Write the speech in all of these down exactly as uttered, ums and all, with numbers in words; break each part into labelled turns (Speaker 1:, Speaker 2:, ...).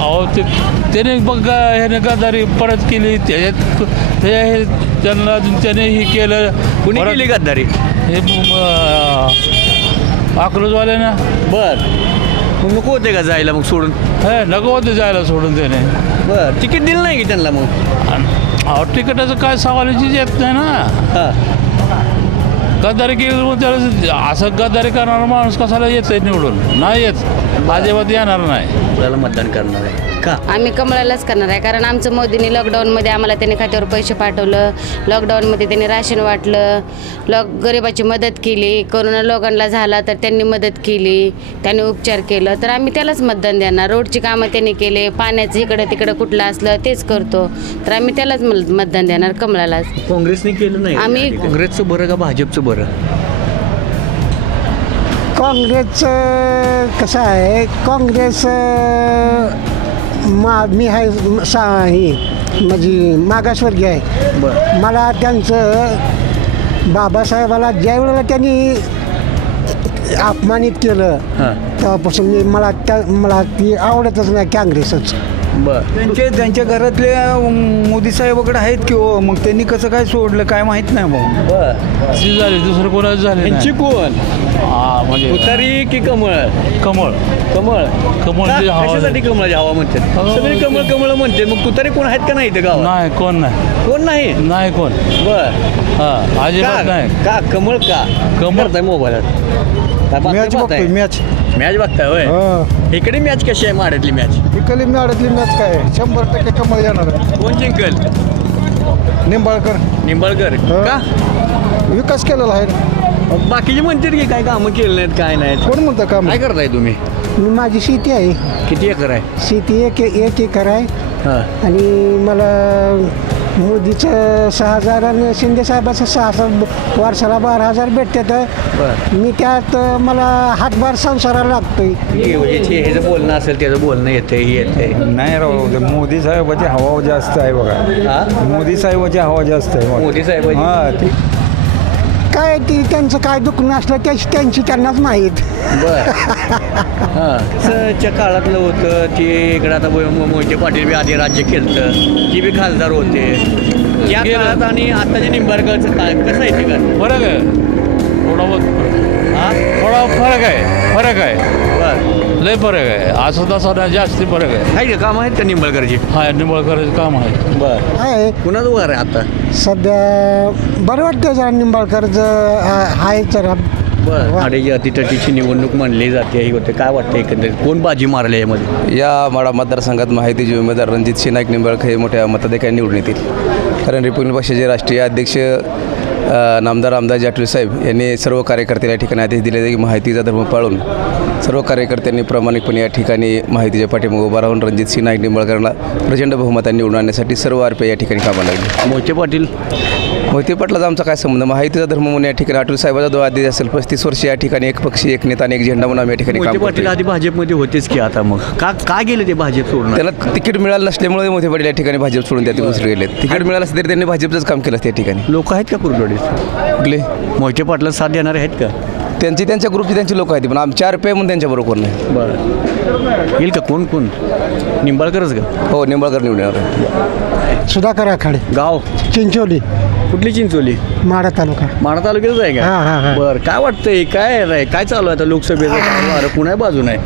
Speaker 1: अहो ते त्याने बघ ह्याने गद्दारी परत केली त्याच्यात ते हे त्यांना त्याने हे केलं
Speaker 2: कुणी
Speaker 1: परत
Speaker 2: केली गद्दारी?
Speaker 1: हे अकलूजवाल्यानं
Speaker 2: बर मग नको होते का जायला मग सोडून?
Speaker 1: हे नको होते जायला सोडून त्याने.
Speaker 2: बर तिकीट दिलं नाही की त्यांना मग?
Speaker 1: आणि अहो तिकिटाचं काय सवालीचीच येत नाही ना.
Speaker 2: हां
Speaker 1: गद्दारी केली मग त्याला असं गद्दारी करणारा माणूस कसाला येत आहे निवडून? नाही येत, अजिबात येणार नाही.
Speaker 2: त्याला मतदान करणार आहे का?
Speaker 3: आम्ही कमळालाच करणार आहे, कारण आमचं मोदींनी लॉकडाऊनमध्ये आम्हाला त्याने खात्यावर पैसे पाठवलं, लॉकडाऊनमध्ये त्यांनी राशन वाटलं, लॉक गरिबाची मदत केली, कोरोना लोकांना झाला तर त्यांनी मदत केली, त्यांनी उपचार केलं, तर आम्ही त्यालाच मतदान देणार. रोडची कामं त्यांनी केले, पाण्याचं इकडं तिकडं कुठलं असलं तेच करतो, तर आम्ही त्यालाच मतदान देणार, कमळालाच.
Speaker 2: काँग्रेसने केलं नाही?
Speaker 3: आम्ही
Speaker 2: काँग्रेसचं बरं का भाजपचं बरं?
Speaker 4: काँग्रेसचं कसं आहे, काँग्रेस मा मी आहे सा ही म्हणजे मागासवर्गीय आहे.
Speaker 2: बरं
Speaker 4: मला त्यांचं बाबासाहेबाला ज्या वेळेला त्यांनी अपमानित केलं
Speaker 2: हां
Speaker 4: तेव्हापासून मी मला त्या मला ती आवडतच नाही काँग्रेसच.
Speaker 2: बरं
Speaker 5: त्यांचे त्यांच्या घरातल्या मोदी साहेबाकडे आहेत की हो, मग त्यांनी कसं काय सोडलं काय माहित नाही मग.
Speaker 2: बरं
Speaker 1: ती झाली दुसरं कोणाचं झाले
Speaker 2: त्यांची कोण?
Speaker 1: हा म्हणजे
Speaker 2: तुतारी की कमळ?
Speaker 1: कमळ
Speaker 2: कमळ
Speaker 1: कमळची
Speaker 2: का?
Speaker 1: हवा.
Speaker 2: कशासाठी कमळाची हवा म्हणतात?
Speaker 1: हो.
Speaker 2: सगळे कमळ कमळ म्हणते, मग तुतारी कोण आहेत का नाही इथं गावात?
Speaker 1: नाही कोण नाही
Speaker 2: कोण नाही?
Speaker 1: नाही कोण.
Speaker 2: बर
Speaker 1: हा अजिबात नाही.
Speaker 2: का कमळ का
Speaker 1: कमळ.
Speaker 2: करताय मोबाईलात? काय बातम्या
Speaker 5: मॅच बघतोय
Speaker 2: पाहताय?
Speaker 5: मॅच.
Speaker 2: मॅच बघताय होय?
Speaker 5: हा
Speaker 2: इकडे मॅच कशी आहे माड्यातली मॅच?
Speaker 5: इकडली मॅडतली मॅच काय आहे? शंभर टक्के कमळ येणार आहे.
Speaker 2: कोण जिंकल?
Speaker 5: निंबाळकर
Speaker 2: निंबाळकर
Speaker 5: हा.
Speaker 2: का?
Speaker 5: विकास केलेला आहे ना.
Speaker 2: बाकीचे म्हणतात की काय कामं केलं नाहीत काय नाहीत.
Speaker 5: कोण म्हणतं काम?
Speaker 2: काय करताय तुम्ही?
Speaker 4: मी माझी शेती आहे,
Speaker 2: किती एकर आहे?
Speaker 4: शेती एक एक एकर आहे
Speaker 2: हा
Speaker 4: आणि मला मोदीचं सहा हजार आणि शिंदे साहेबाचं सहा हजार वर्षाला बारा हजार भेटतात.
Speaker 2: बर
Speaker 4: मी त्यात मला हातभार संसाराला लागतोय.
Speaker 2: हे जर बोलणं असेल त्याचं बोलणं येते हे येते.
Speaker 5: नाही राव, मोदी साहेबाची हवा जास्त आहे बघा.
Speaker 2: हा
Speaker 5: मोदी साहेबाची हवा जास्त आहे.
Speaker 2: मोदी साहेब
Speaker 5: हा ते
Speaker 4: काय ती त्यांचं काय दुखणं असलं त्याची त्यांची त्यांनाच माहीत.
Speaker 2: बर हां च्या काळातलं होतं ते इकडं आता मो- मोहिते पाटील बी आधी राज्य केलं, ती बी खासदार होते त्या
Speaker 1: गेलं.
Speaker 2: काळात आणि आताच्या निंबाळकरचं काय कसं आहे ते का?
Speaker 1: फरक आहे थोडा बहुत
Speaker 2: हा
Speaker 1: थोडा फरक आहे फरक आहे
Speaker 2: बर
Speaker 1: लय फरक आहे. असं तसं नाही, जास्ती फरक आहे.
Speaker 2: आहे का काम आहेत का निंबाळकरची?
Speaker 1: हा निंबाळकरांचं काम आहे.
Speaker 2: बर
Speaker 4: आहे
Speaker 2: कुणाच उभा आहे आता?
Speaker 4: सध्या बरं वाटतं जरा निंबाळकरचं आ- आहे जरा.
Speaker 2: बर आणि अतितटीची निवडणूक म्हणली जाते ही होते काय वाटतं एकंदरीत कोण बाजी मारली यामध्ये?
Speaker 6: या माडा मतदारसंघात माहितीचे उमेदवार रणजित सिंह नाईक निंबाळकर हे मोठ्या मताधिक्याने निवडून येतील. कारण रिपब्लिकन पक्षाचे राष्ट्रीय अध्यक्ष अ, नामदार आमदार जाटवे साहेब यांनी सर्व कार्यकर्त्याला या ठिकाणी आदेश दिले की माहितीचा धर्म पाळून सर्व कार्यकर्त्यांनी प्रामाणिकपणे या ठिकाणी माहितीच्या पाठीमागे उभा राहून रणजित सिंह नाईक निंबाळकरला प्रचंड बहुमताने निवडून आणण्यासाठी सर्व आरपी या ठिकाणी कामाला लागले.
Speaker 2: मोहिते पाटील
Speaker 6: मोहिते पाटलाचा आमचा काय संबंध? माहितीचा धर्म म्हणून या ठिकाणी आठवले साहेबाचा जो आदेश असेल पस्तीस वर्ष या ठिकाणी एक पक्षी एक नेता आणि एक झेंडा म्हणून आम्ही या ठिकाणी
Speaker 2: मोहिते
Speaker 6: काम
Speaker 2: पाटील
Speaker 6: करतो.
Speaker 2: आधी भाजपमध्ये होतेच की आता मग का का गेले ते भाजप सोडून?
Speaker 6: त्याला तिकीट मिळालं नसल्यामुळे मोहिते पाटील या ठिकाणी भाजप सोडून त्या दुसरे गेले. तिकीट मिळालं असं तरी त्यांनी भाजपचंच काम केलं त्या ठिकाणी.
Speaker 2: लोक आहेत का कुरडोडीत?
Speaker 6: कुठले
Speaker 2: मोहिते पाटला साथ देणारे आहेत का?
Speaker 6: त्यांची त्यांच्या ग्रुपची त्यांची लोक आहेत पण आमच्या चार पे म्हणून त्यांच्याबरोबर नाही.
Speaker 2: बरं येईल का कोण कोण? निंबाळकरच का?
Speaker 6: हो निंबाळकर निवडून येणार.
Speaker 4: सुधाकर आखाडे,
Speaker 2: गाव
Speaker 4: चिंचोली,
Speaker 2: कुठली चिंचोली?
Speaker 4: माढा तालुका.
Speaker 2: माढा तालुक्यातच आहे
Speaker 4: हा, हा,
Speaker 2: का?
Speaker 4: हा.
Speaker 2: बरं काय वाटतंय काय आहे? काय चालू आहे आता लोकसभेचं? अरे कुणा बाजून आहे?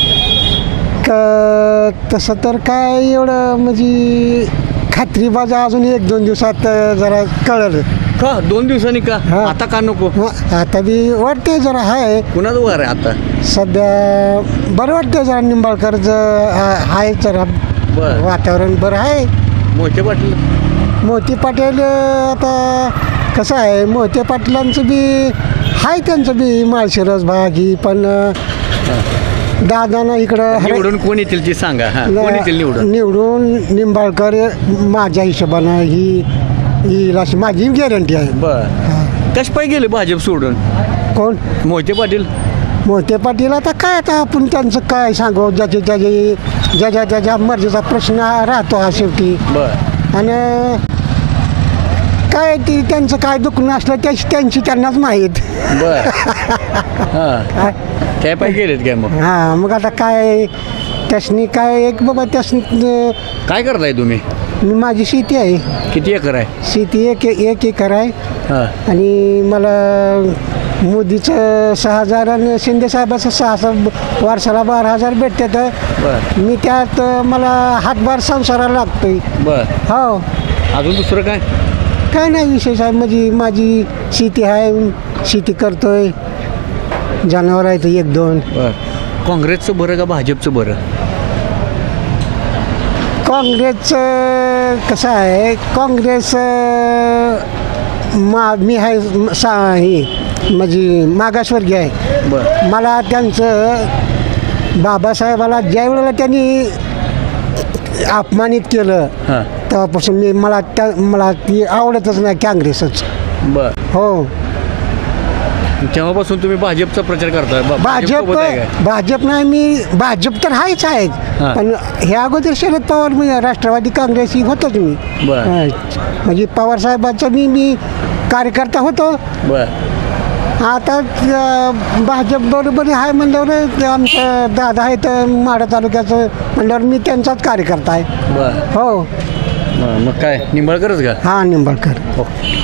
Speaker 4: क तसं तर काय एवढं म्हणजे खात्रीबाज अजून एक दोन दिवसात जरा कळलं.
Speaker 2: का दोन दिवसांनी का?
Speaker 4: हा.
Speaker 2: आता का नको?
Speaker 4: मग आता बी वाटते जरा आहे
Speaker 2: कुणाच उभार आहे आता?
Speaker 4: सध्या बरं वाटतं जरा निंबाळकरचं आ- आहे जरा
Speaker 2: बरं
Speaker 4: वातावरण बरं आहे.
Speaker 2: मोहिते पाटील
Speaker 4: मोहिते पाटील आता कसं आहे, मोहिते पाटलांचं बी आहे त्यांचं बी माळशिरस भाग ही पण दादाना इकडं हर-
Speaker 2: निवडून कोण येतील ती सांगा. हा कोण येतील निवडून?
Speaker 4: निवडून निंबाळकर माझ्या हिशोबानं ही येईल अशी माझी गॅरंटी आहे.
Speaker 2: बर कश पाय गेले भाजप सोडून
Speaker 4: कोण?
Speaker 2: मोहिते पाटील?
Speaker 4: मोहिते पाटील आता काय आता आपण त्यांचं काय सांगू, ज्याची त्याची ज्याच्या त्याच्या मर्जीचा प्रश्न राहतो हा शेवटी.
Speaker 2: बर
Speaker 4: आणि काय ती त्यांचं काय दुखणं असलं त्याची त्यांची त्यांनाच माहीत.
Speaker 2: बर हां
Speaker 4: काय
Speaker 2: काय पाय गेलेत काय मग?
Speaker 4: हां मग आता काय त्यासनी काय एक बाबा त्यासनी
Speaker 2: काय करताय तुम्ही?
Speaker 4: मी माझी शेती आहे.
Speaker 2: किती एकर आहे?
Speaker 4: शेती एक एक एकर आहे.
Speaker 2: हां
Speaker 4: आणि मला मोदीचं सहा हजार आणि शिंदे साहेबाचं सहा सहा वर्षाला बारा हजार भेटतात.
Speaker 2: बर
Speaker 4: मी त्यात मला हातभार संसाराला लागतोय.
Speaker 2: बर
Speaker 4: हो,
Speaker 2: अजून दुसरं काय?
Speaker 4: काय नाही विशेष आहे. म्हणजे माझी शेती आहे, शेती करतोय, जनावर आहेत एक दोन.
Speaker 2: बर काँग्रेसचं बरं का भाजपचं बरं?
Speaker 4: काँग्रेसचं कसं आहे, काँग्रेस मा मी आहे सा ही म्हणजे मागासवर्गीय आहे.
Speaker 2: बर
Speaker 4: मला त्यांचं बाबासाहेबाला ज्या वेळेला त्यांनी अपमानित केलं
Speaker 2: हां
Speaker 4: तेव्हापासून मी मला त्या मला ती आवडतच नाही काँग्रेसच.
Speaker 2: बर
Speaker 4: हो,
Speaker 2: तेव्हापासून तुम्ही भाजपचा प्रचार करताय? बा-
Speaker 4: भाजप
Speaker 2: भाजपसोबत आहे काय?
Speaker 4: भाजप नाही, मी भाजप तर आहेच आहेत.
Speaker 2: हां.
Speaker 4: पण ह्या अगोदर शरद पवार मी राष्ट्रवादी काँग्रेस ही होतोच मी.
Speaker 2: बर.
Speaker 4: हां. म्हणजे पवारसाहेबांचा मी मी कार्यकर्ता होतो.
Speaker 2: बर
Speaker 4: आता अं, भाजप बरोबर आहे म्हणल्यावर आमचं दादा आहेत माढा तालुक्याचं म्हणल्यावर मी त्यांचाच कार्यकर्ता आहे.
Speaker 2: बर
Speaker 4: हो,
Speaker 2: बर, मग काय निंबाळकरच का?
Speaker 4: हा निंबाळकर.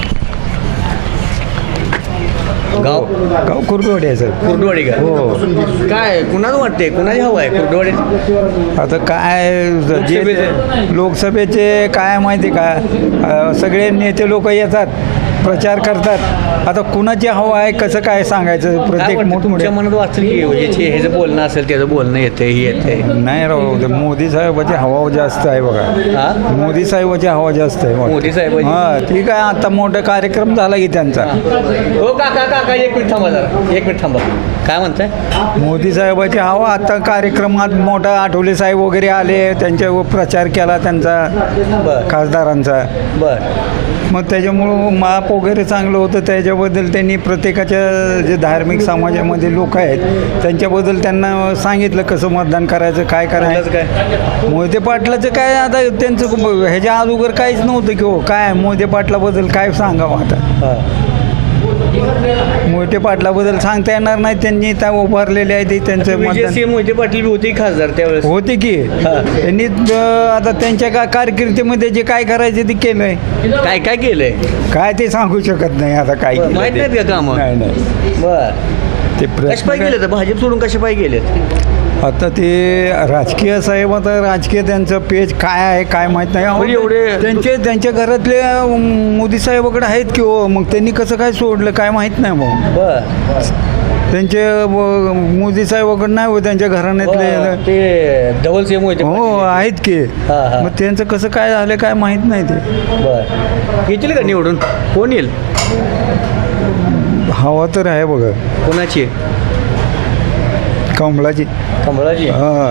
Speaker 2: गाव
Speaker 5: गाव कुर्डवाडी आहे सर.
Speaker 2: कुर्डवाडी का?
Speaker 5: हो.
Speaker 2: काय कुणाला वाटते, कुणाची हवा आहे कुर्डवाडी?
Speaker 5: आता काय जे लोकसभेचे काय माहिती का, अ, सगळे नेते लोक येतात, प्रचार करतात. आता कुणाची हवा आहे कसं काय सांगायचं?
Speaker 2: काय
Speaker 5: प्रत्येक
Speaker 2: वाटतं?
Speaker 5: मोठमोठे
Speaker 2: तुमच्या मनात वाचलं की ह्याचे ह्याचं बोलणं असेल, त्याचं बोलणं येते ही येते.
Speaker 5: नाही राव, ते मोदी साहेबाची हवा जास्त आहे बघा.
Speaker 2: हा
Speaker 5: मोदी साहेबाची हवा जास्त आहे बघा.
Speaker 2: मोदी साहेबाची?
Speaker 5: हा ठीक आहे. आता मोठा कार्यक्रम झाला की त्यांचा.
Speaker 2: हो काका काका एक मिनिट थांबा जरा, एक मिनिट थांबा. काय म्हणताय?
Speaker 5: मोदी साहेबाची हवा. आता कार्यक्रमात मोठा आठवले साहेब वगैरे आले, त्यांच्यावर प्रचार केला त्यांचा,
Speaker 2: बर
Speaker 5: खासदारांचा.
Speaker 2: बर
Speaker 5: मग त्याच्यामुळं माप वगैरे चांगलं होतं. त्याच्याबद्दल त्यांनी प्रत्येकाच्या जे धार्मिक समाजामध्ये लोक आहेत त्यांच्याबद्दल त्यांना सांगितलं कसं मतदान करायचं, काय करायचं.
Speaker 2: काय
Speaker 5: मोहिते पाटलाचं काय आता त्यांचं ह्याच्या अगोदर काहीच नव्हतं की हो काय मोहिते पाटलाबद्दल काय सांगावं. आता मोहिते पाटलाबद्दल सांगता येणार नाही. त्यांनी त्या उभारलेले आहे ते त्यांचं मतदान
Speaker 2: मोहिते पाटील बी होते खासदार त्यावेळेस.
Speaker 5: होते की. त्यांनी अ, आता त्यांच्या का कारकिर्दीमध्ये जे काय करायचं ते केलंय.
Speaker 2: काय काय केलंय
Speaker 5: काय ते सांगू शकत नाही आता काय केलं
Speaker 2: माहित
Speaker 5: ते.
Speaker 2: नाहीत का कामं?
Speaker 5: नाही नाही
Speaker 2: बर
Speaker 5: ते
Speaker 2: कशा
Speaker 5: प्रश्न
Speaker 2: पाय गेले तर भाजप सोडून कशा पाय गेलेत?
Speaker 5: आता ते राजकीय साहेब, आता राजकीय त्यांचं पेज काय आहे काय माहित नाही. अहो,
Speaker 2: म्हणजे एवढे-
Speaker 5: त्यांचे त्यांच्या घरातले अं, मोदी साहेबाकडे आहेत की हो, मग त्यांनी कसं काय सोडलं काय माहित नाही. मग
Speaker 2: बर
Speaker 5: त्यांचे अं, मोदी साहेबाकडे नाही हो, त्यांच्या घराण्यातले
Speaker 2: ते डबल सीएम होते.
Speaker 5: हो आहेत की.
Speaker 2: हा, हा.
Speaker 5: मग त्यांचं कसं काय झालं काय माहित नाही ते.
Speaker 2: बर येतील का निवडून? कोण येईल?
Speaker 5: हवा तर आहे बघा
Speaker 2: कोणाची?
Speaker 5: कमळाची.
Speaker 2: कमळाची?
Speaker 5: हा.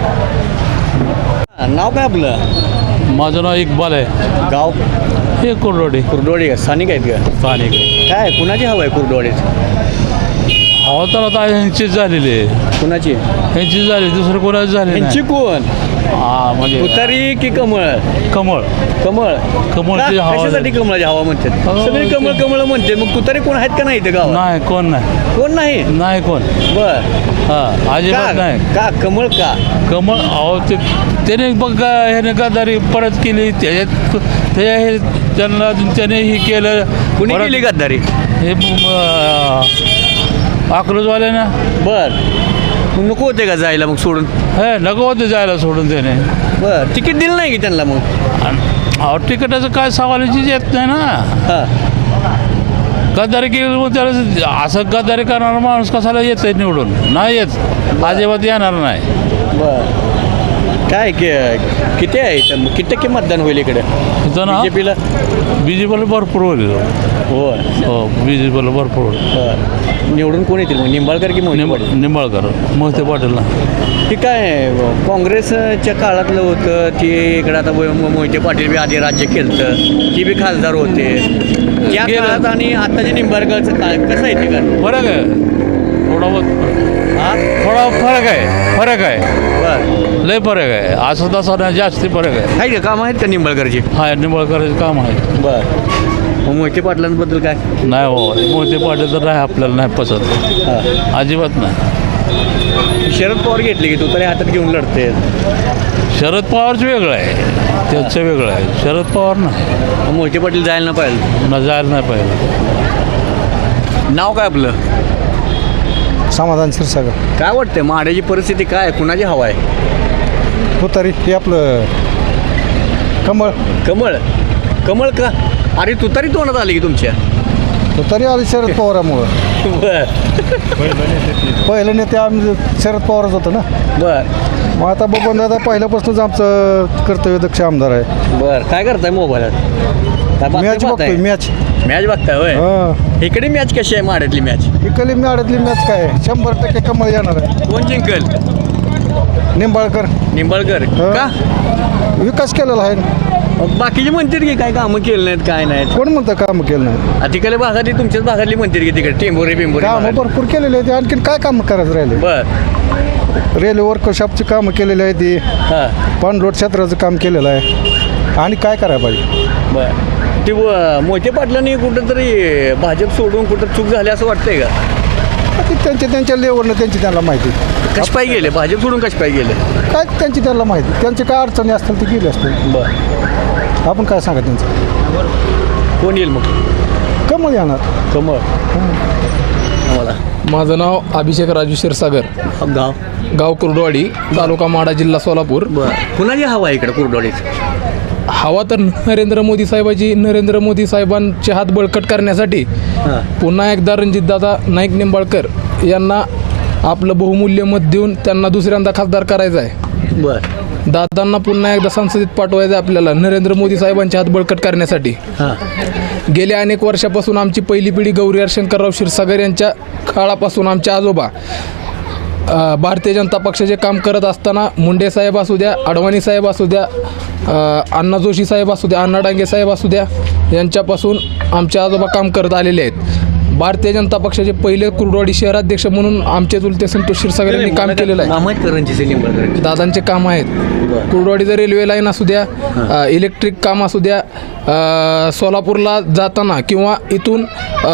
Speaker 2: नाव काय आपलं?
Speaker 1: माझं नाव इक्बाल आहे.
Speaker 2: गाव
Speaker 1: हे कुर्डवाडी.
Speaker 2: कुर्डवाडी का? स्थानिक आहेत का?
Speaker 1: स्थानिक.
Speaker 2: काय कुणाची हवा आहे कुर्डवाडीत?
Speaker 1: हवा तर आता ह्यांचीच झालेली आहे.
Speaker 2: कुणाची?
Speaker 1: ह्यांचीच झाली, दुसरं कोणाची झाली
Speaker 2: यांची
Speaker 1: नाही.
Speaker 2: कोण?
Speaker 1: हा म्हणजे
Speaker 2: तुतारी की कमळ?
Speaker 1: कमळ.
Speaker 2: कमळ.
Speaker 1: कमळची
Speaker 2: का?
Speaker 1: हवा
Speaker 2: कशासाठी
Speaker 1: आहे.
Speaker 2: कमळाची हवा म्हणतात?
Speaker 1: हो,
Speaker 2: सगळी
Speaker 1: ते-
Speaker 2: कमळ कमळ म्हणते. मग तुतारी कोण आहेत का नाही इथं गावात?
Speaker 1: नाही, कोण नाही.
Speaker 2: कोण नाही?
Speaker 1: नाही कोण.
Speaker 2: बर
Speaker 1: हा अजिबात नाही.
Speaker 2: का कमळ का?
Speaker 1: कमळ अहो ते त्याने बघ ह्याने गद्दारी परत केली, त्याच्यात ते हे त्यांना त्याने हे केलं.
Speaker 2: कुणी
Speaker 1: परत
Speaker 2: केली गद्दारी?
Speaker 1: हे अकलूजवाल्यानं.
Speaker 2: बर मग नको होते का जायला मग सोडून?
Speaker 1: हे नको होते जायला सोडून त्याने.
Speaker 2: बर तिकीट दिलं नाही की त्यांना मग?
Speaker 1: आणि अहो तिकिटाचं काय सवालीचीच येत नाही ना.
Speaker 2: हा
Speaker 1: गद्दारी केली मग त्याला असं गद्दारी करणारा माणूस कसाला येत आहे निवडून? नाही येत, अजिबात येणार नाही.
Speaker 2: बर काय कि- किती आहे इथं? किती टक्के मतदान होईल इकडे
Speaker 1: इथं ना
Speaker 2: बीजेपीला?
Speaker 1: बी जे पीला भरपूर होईल.
Speaker 2: होय
Speaker 1: हो बी जे पीला भरपूर होईल.
Speaker 2: बर निवडून कोण येतील मग? निंबाळकर की मोहिते पाटील?
Speaker 1: निंब निंबाळकर, मोहिते पाटीलला.
Speaker 2: हे काय काँग्रेसच्या काळातलं होतं ते इकडं आता मो- मोहिते पाटील बी आधी राज्य केलं, ती बी खासदार होते त्या
Speaker 1: गेलं.
Speaker 2: काळात आणि आताच्या निंबाळकरचं काय कसं आहे ते का?
Speaker 1: फरक आहे थोडा बहुत,
Speaker 2: हा
Speaker 1: थोडा फरक आहे फरक आहे
Speaker 2: बर
Speaker 1: लय फरक आहे. असं तसं नाही, जास्ती फरक आहे.
Speaker 2: आहे का काम आहेत का निंबाळकरची?
Speaker 1: हा निंबाळकरांचं काम आहे.
Speaker 2: बर मग मोहिते पाटलांबद्दल काय?
Speaker 1: नाही हो मोहिते पाटील तर नाही आपल्याला नाही पसंत,
Speaker 2: हा
Speaker 1: अजिबात नाही.
Speaker 2: शरद पवार घेतले की तुतारी हातात घेऊन लढते.
Speaker 1: शरद पवारचं वेगळं आहे, त्यांचं वेगळं आहे. शरद पवार नाही,
Speaker 2: मोहिते पाटील जायला ना पाहिजे.
Speaker 1: न जायला नाही पाहिजे.
Speaker 2: नाव काय आपलं?
Speaker 7: समाधान क्षीरसागर.
Speaker 2: काय वाटतंय माड्याची परिस्थिती काय आहे? कुणाची हवा आहे?
Speaker 7: तुतारी हे आपलं कमळ.
Speaker 2: कमळ. कमळ का? अरे तुतारी तोंडात आली की तुमच्या?
Speaker 7: तुतारी आली शरद पवारामुळं.
Speaker 2: बर
Speaker 7: पहिलं नेते आम्ही शरद पवारच होतं ना.
Speaker 2: बर
Speaker 7: मग आता बघून दादा पहिल्यापासूनच आमचं कर्तव्य दक्ष आमदार आहे.
Speaker 2: बर काय करताय मोबाईलात? काय बातमी
Speaker 7: मॅच
Speaker 2: पाहताय?
Speaker 7: बघतोय मॅच.
Speaker 2: मॅच बघताय होय?
Speaker 7: हां
Speaker 2: इकडे मॅच कशी आहे माड्यातली मॅच?
Speaker 7: इकडली मॅडतली मॅच काय आहे? शंभर टक्के कमळ येणार आहे.
Speaker 2: कोण जिंकल?
Speaker 7: निंबाळकर.
Speaker 2: निंबाळकर
Speaker 7: हो.
Speaker 2: का?
Speaker 7: विकास केलेला आहे.
Speaker 2: मग बाकीचे म्हणतात की काय कामं केलं नाहीत काय नाहीत.
Speaker 7: कोण म्हणतं कामं केलं नाही?
Speaker 2: तिकडे भागातली तुमच्याच भागातली म्हणतात की तिकडे टेंबोरे बिंबोरे
Speaker 7: कामं
Speaker 2: भागातली.
Speaker 7: भरपूर केलेले आहेत. आणखीन काय कामं करायचं राहिले?
Speaker 2: बर
Speaker 7: रेल्वे वर्कशॉपची कामं केलेली आहे. ती
Speaker 2: हां
Speaker 7: पाणलोट क्षेत्राचं काम केलेलं आहे. आणि काय करायला पाहिजे?
Speaker 2: बर ते व- मोहिते पाटलांनी कुठंतरी भाजप सोडून कुठं चूक झाली असं वाटतंय का?
Speaker 7: ते त्यांच्या त्यांच्या लेवलनं त्यांची त्यांना माहिती.
Speaker 2: कश पाय गेले भाजप सोडून कश पाय गेले?
Speaker 7: काय त्यांची त्यांना माहिती. त्यांची काय अडचणी असतील ते गेले असतील.
Speaker 2: बर
Speaker 7: आपण काय सांगा त्यांचं?
Speaker 2: कोण येईल मग?
Speaker 7: कमळ येणार.
Speaker 2: कमळ. आम्हाला
Speaker 8: माझं नाव अभिषेक राजू क्षीरसागर,
Speaker 2: गाव
Speaker 8: गाव कुर्डवाडी, तालुका माडा, जिल्हा सोलापूर.
Speaker 2: बर कुणाची हवा आहे इकडे कुर्डवाडीत?
Speaker 8: हवा तर नरेंद्र मोदी साहेबाची. नरेंद्र मोदी साहेबांचे हात बळकट करण्यासाठी
Speaker 2: हां
Speaker 8: पुन्हा एकदा रणजितदादा नाईक निंबाळकर यांना आपलं बहुमूल्य मत देऊन त्यांना दुसऱ्यांदा खासदार करायचं आहे.
Speaker 2: बर
Speaker 8: दादांना पुन्हा एकदा संसदेत पाठवायचं आहे आपल्याला नरेंद्र मोदी साहेबांचे हात बळकट करण्यासाठी.
Speaker 2: हां
Speaker 8: गेल्या अनेक वर्षापासून आमची पहिली पिढी गौरीहर शंकरराव क्षीरसागर यांच्या काळापासून आमचे आजोबा अ, भारतीय जनता पक्षाचे काम करत असताना मुंडे साहेब असू द्या, अडवाणी साहेब असू द्या, अ, अण्णा जोशी साहेब असू द्या, अण्णा डांगे साहेब असू द्या, यांच्यापासून आमचे आजोबा काम करत आलेले आहेत. भारतीय जनता पक्षाचे पहिले कुर्डवाडी शहराध्यक्ष म्हणून आमचे चुलते संतोष क्षीरसागर यांनी काम केलेलं आहे.
Speaker 2: मामा करंजीचे निंबाळकर.
Speaker 8: दादांचे काम आहेत. कुर्डवाडीचं रेल्वे लाईन असू द्या, अ, इलेक्ट्रिक काम असू द्या, अ, सोलापूरला जाताना किंवा इथून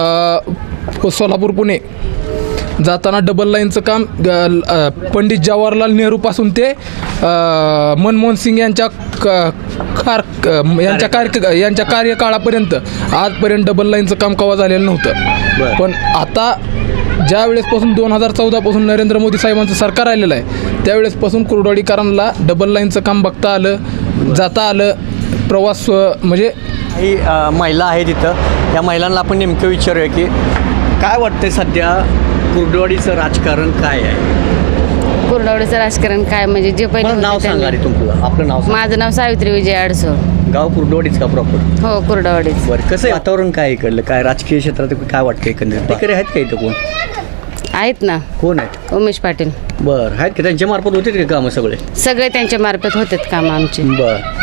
Speaker 8: अ, सोलापूर पुणे जाताना डबल लाईनचं काम ग- अ, पंडित जवाहरलाल नेहरूपासून ते अ, मनमोहन सिंग यांच्या क- कार क- यांच्या कार्य यांच्या कार्यकाळापर्यंत आजपर्यंत डबल लाईनचं काम कवा झालेलं नव्हतं.
Speaker 2: बरं.
Speaker 8: पण आता ज्या वेळेसपासून दोन हजार चौदापासून नरेंद्र मोदी साहेबांचं सरकार आलेलं आहे त्यावेळेसपासून कुर्डवाडीकरांना डबल लाईनचं काम बघता आलं, जाता आलं. प्रवास अ, म्हणजे
Speaker 2: ही अ, महिला आहे तिथं. त्या महिलांना आपण नेमकं विचारूया की काय वाटतंय सध्या कुर्डवाडीचं राजकारण काय आहे?
Speaker 3: कुर्डवाडीचं राजकारण काय म्हणजे जे पहिले
Speaker 2: मला नाव
Speaker 3: होते
Speaker 2: सांगा रे
Speaker 3: त्यांनी-
Speaker 2: तुमचं आपलं नाव सांगा.
Speaker 3: माझं नाव सावित्री विजय आडसो.
Speaker 2: गाव कुर्डवाडीच का प्रॉपर?
Speaker 3: हो कुर्डवाडीच.
Speaker 2: बरं कसं आहे वातावरण काय इकडलं? काय राजकीय क्षेत्रात काय वाटतं एकंदरीत? तिकडे आहेत का इथं कोण?
Speaker 3: आहेत ना
Speaker 2: कोण आहेत?
Speaker 3: उमेश पाटील.
Speaker 2: बरं आहेत का? त्यांच्या मार्फत होते का कामं सगळे?
Speaker 3: सगळे त्यांच्या मार्फत होतात काम आमचे.
Speaker 2: बरं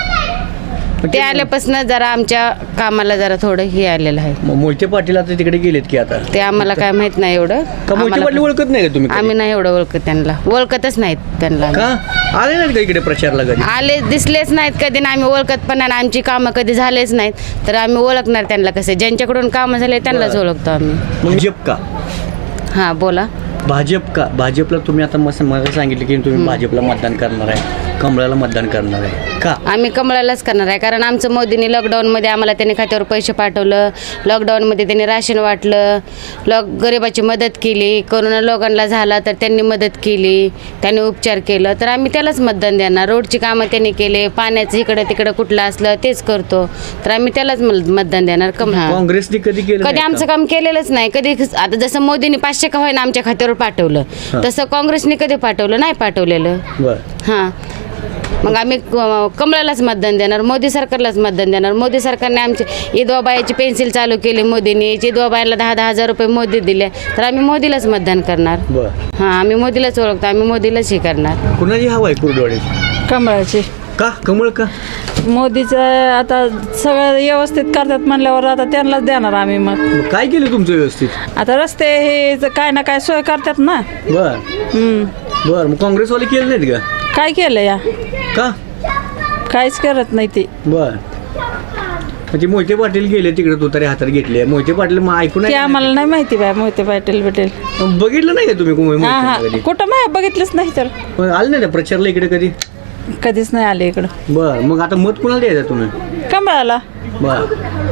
Speaker 3: ते आल्यापासून जरा आमच्या कामाला जरा थोडं हे आलेलं आहे.
Speaker 2: मग मोहिते पाटील आता तिकडे गेलेत की आता?
Speaker 3: ते आम्हाला काय माहित नाही एवढं.
Speaker 2: का मोहिते
Speaker 3: आम्हाला-
Speaker 2: पाटील ओळखत नाही का तुम्ही कधी?
Speaker 3: आम्ही नाही एवढं ओळखत त्यांना. ओळखतच नाहीत त्यांना.
Speaker 2: का आले नाहीत का इकडे प्रचारला कधी?
Speaker 3: आले दिसलेच नाहीत कधी आणि आम्ही ओळखत पण नाही. आमची कामं कधी झालेच नाहीत तर आम्ही ओळखणार त्यांना कसं? ज्यांच्याकडून कामं झाले त्यांनाच ओळखतो आम्ही.
Speaker 2: भाजप का?
Speaker 3: हां बोला.
Speaker 2: भाजप का? भाजपला तुम्ही आता मस्त मला सांगितलं की तुम्ही भाजपला मतदान करणार आहे, कमळाला मतदान करणार आहे का?
Speaker 3: आम्ही कमळालाच करणार आहे कारण आमचं मोदींनी लॉकडाऊनमध्ये आम्हाला त्यांनी खात्यावर पैसे पाठवलं. लॉकडाऊनमध्ये त्यांनी राशन वाटलं. लॉक गरिबाची मदत केली. कोरोना लोकांना झाला तर त्यांनी मदत केली. त्यांनी उपचार केलं तर आम्ही त्यालाच मतदान देणार. रोडची कामं त्यांनी केले. पाण्याचं इकडं तिकडं कुठलं असलं तेच करतो तर आम्ही त्यालाच मल- मतदान देणार. कम हां
Speaker 2: काँग्रेसने कधी केलं
Speaker 3: कधी
Speaker 2: नाही
Speaker 3: आमचं
Speaker 2: का?
Speaker 3: काम केलेलंच नाही. कधी आता जसं मोदींनी पाचशे का होईना आमच्या खात्यावर पाठवलं तसं काँग्रेसने कधी पाठवलं नाही पाठवलेलं.
Speaker 2: बरं
Speaker 3: हां मग आम्ही क- कमळालाच मतदान देणार. मोदी सरकारलाच मतदान देणार. मोदी सरकारने आमचे ईदवाबाईची पेन्सिल चालू केली मोदींनी. ईदवाबाईला दहा दहा हजार रुपये मोदी दिले तर आम्ही मोदीलाच मतदान करणार.
Speaker 2: बरं
Speaker 3: हां आम्ही मोदीलाच ओळखतो. आम्ही मोदीलाच हे करणार.
Speaker 2: कुणाची हवा आहे कुर्डवाडी?
Speaker 9: कमळाची.
Speaker 2: का कमळ का?
Speaker 9: मोदीचं आता सगळं व्यवस्थित करतात म्हणल्यावर आता त्यांनाच देणार आम्ही मग.
Speaker 2: मग काय केलं तुमचं व्यवस्थित?
Speaker 9: आता रस्ते हे ज- काय ना काय सोय करतात ना.
Speaker 2: बर
Speaker 9: हम्म.
Speaker 2: बर मग काँग्रेसवाले केले नाहीत का?
Speaker 9: काय केलं या
Speaker 2: का?
Speaker 9: काहीच करत नाही ते.
Speaker 2: बर म्हणजे मोहिते पाटील गेले तिकडे तुतारी हातात घेतले. मोहिते पाटील मग ऐकून
Speaker 9: ते
Speaker 2: आहे का
Speaker 9: आम्हाला नाही माहिती बाय मोहिते पाटील बिटेल.
Speaker 2: नाही? बघितलं नाही का तुम्ही मोहिते
Speaker 9: हा हा
Speaker 2: कधी?
Speaker 9: कुठं माय बघितलंच नाही तर
Speaker 2: मग आलं नाही त्या प्रचारला इकडे कधी?
Speaker 9: कधीच नाही आले इकडं.
Speaker 2: बर मग आता मत कुणाला द्यायचं तुम्ही?
Speaker 9: कमळाला.
Speaker 2: बर